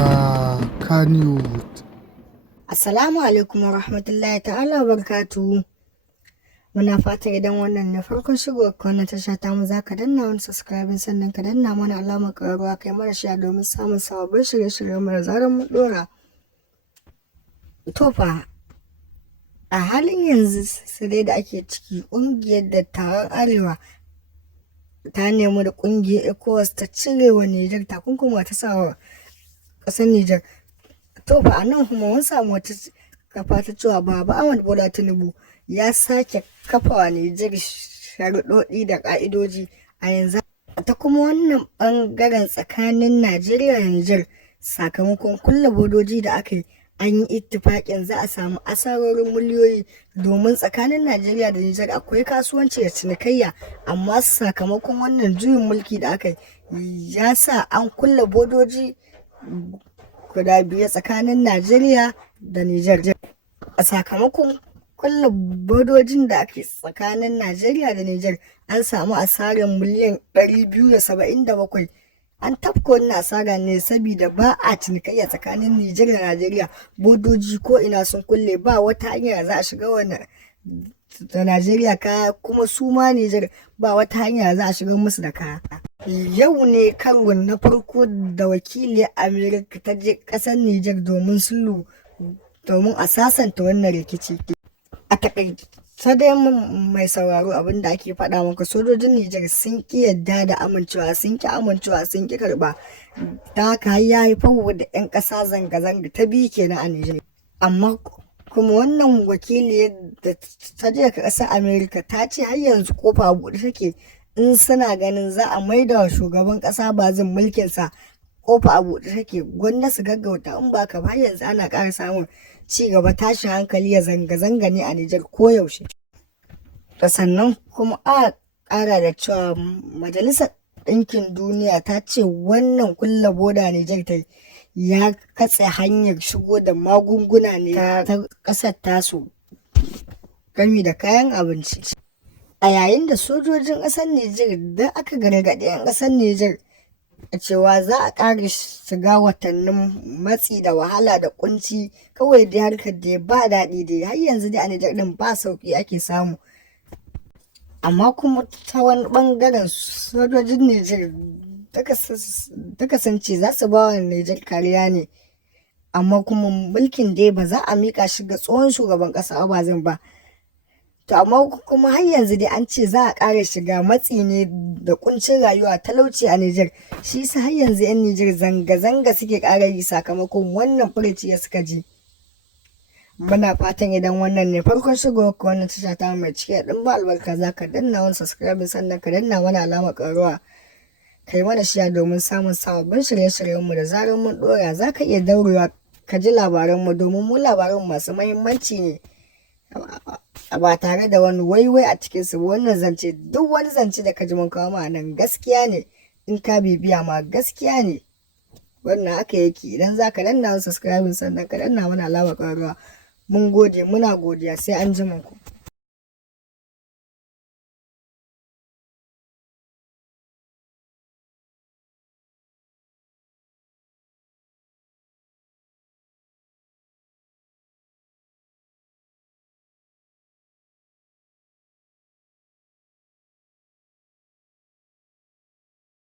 daga Kannywood. Assalamu alaikum wa rahmatullahi ta'ala wa barakatuhu. Muna fatan idan wannan ne farkon shigowar ka wannan tasha ta mu zaka danna wani subscribe sannan ka danna mana alamar ƙararrawa kai mana share domin samun sababbin shirye-shiryen mu da zarar mun dora. To fa a halin yanzu sai da ake ciki ƙungiyar dattawan Arewa ta nemi da ƙungiyar ECOWAS ta cire wa Nijar takunkuma ta sa wa ƙasar Nijar. To fa a nan kuma mun samu wata kafa ta cewa Baba Ahmad Bola Tinubu ya sake kafawa Nijar sharuɗoɗi da ƙa'idoji a yanzu. Ta kuma wannan ɓangaren tsakanin Najeriya da Nijar sakamakon kulle bodoji da aka yi an yi ittifaƙin za a samu asarorin miliyoyi domin tsakanin Najeriya da Nijar akwai kasuwanci da cinikayya, amma sakamakon wannan juyin mulki da aka yi ya sa an kulle bodoji guda biyu tsakanin Najeriya da Nijar. A sakamakon kulle bodojin da ake tsakanin Najeriya da Nijar an samu asarar miliyan 277. An tafka wannan asara ne saboda ba a cinikayya tsakanin Nijar da Najeriya, bodoji ko ina sun kulle, ba wata hanya za a shiga wannan da Najeriya kaya, kuma su ma Nijar ba wata hanya za a shiga musu da kaya. Yau ne karo na farko da wakiliyar Amerika ta je ƙasar Nijar domin sulhu, domin a sasanta wannan rikici. A takaice dai mai sauraro abin da ake faɗa maka, sojojin Nijar sun ƙi yadda da amincewa, sun ƙi karɓa, ta haka ya haifar da 'yan ƙasa zanga-zanga ta biyu kenan a Nijar. Amma kuma wannan wakiliyar da ta je ƙasar Amerika ta ce har yanzu kofa buɗe take, in suna ganin za a maida wa shugaban ƙasa Bazum mulkinsa, kofa a buɗe take, gwanda su gaggauta, in ba ka ba yanzu ana ƙara samun ci gaba, tashin hankali ya zanga-zanga ne a Nijar koyaushe. Sannan kuma a ƙara da cewa Majalisar Ɗinkin Duniya ta ce wannan kulle boda Nijar ta ya katse hanyar shigo da magunguna ne ta ƙasar tasu gami da kayan abinci. A yayin da sojojin ƙasar Nijar da aka gargaɗi 'yan ƙasar Nijar a cewa za a ƙara shiga watannin matsi da wahala da kunci, kawai dai harkar da ba daɗi dai har yanzu dai a Nijar ɗin ba sauƙi ake samu. Amma kuma ta wani ɓangaren sojojin Nijar ta kasance za su ba wa Nijar kariya ne, amma kuma mulkin dai ba za a miƙa shi ga tsohon shugaban ƙasa Bazum ba. To amma kuma har yanzu dai an ce za a ƙara shiga matsi ne da kuncin rayuwa, talauci a Nijar. Shi yasa har yanzu 'yan Nijar zanga-zanga suke ƙara yi sakamakon wannan furuci ya suka ji. Muna fatan idan wannan ne farkon shigowar ka wannan tasha ta mai cike da ɗimbin albarka, za ka danna wani subscribe sannan ka danna mana alamar ƙararrawa kai mana shiya domin samun sababbin shirye-shiryenmu da zarar mun ɗora. Za ka iya daurewa ka ji labaranmu domin mu labaran masu mahimmanci ne, ba tare da wani waiwai a cikinsu. Wannan zance, duk wani zance da ka ji mun kawo ma nan gaskiya ne, in ka bibiya ma gaskiya ne. Wannan haka yake. Idan za ka danna wani subscribe sannan ka danna mana alamar ƙararrawa, mun gode, muna godiya, sai an ji ku.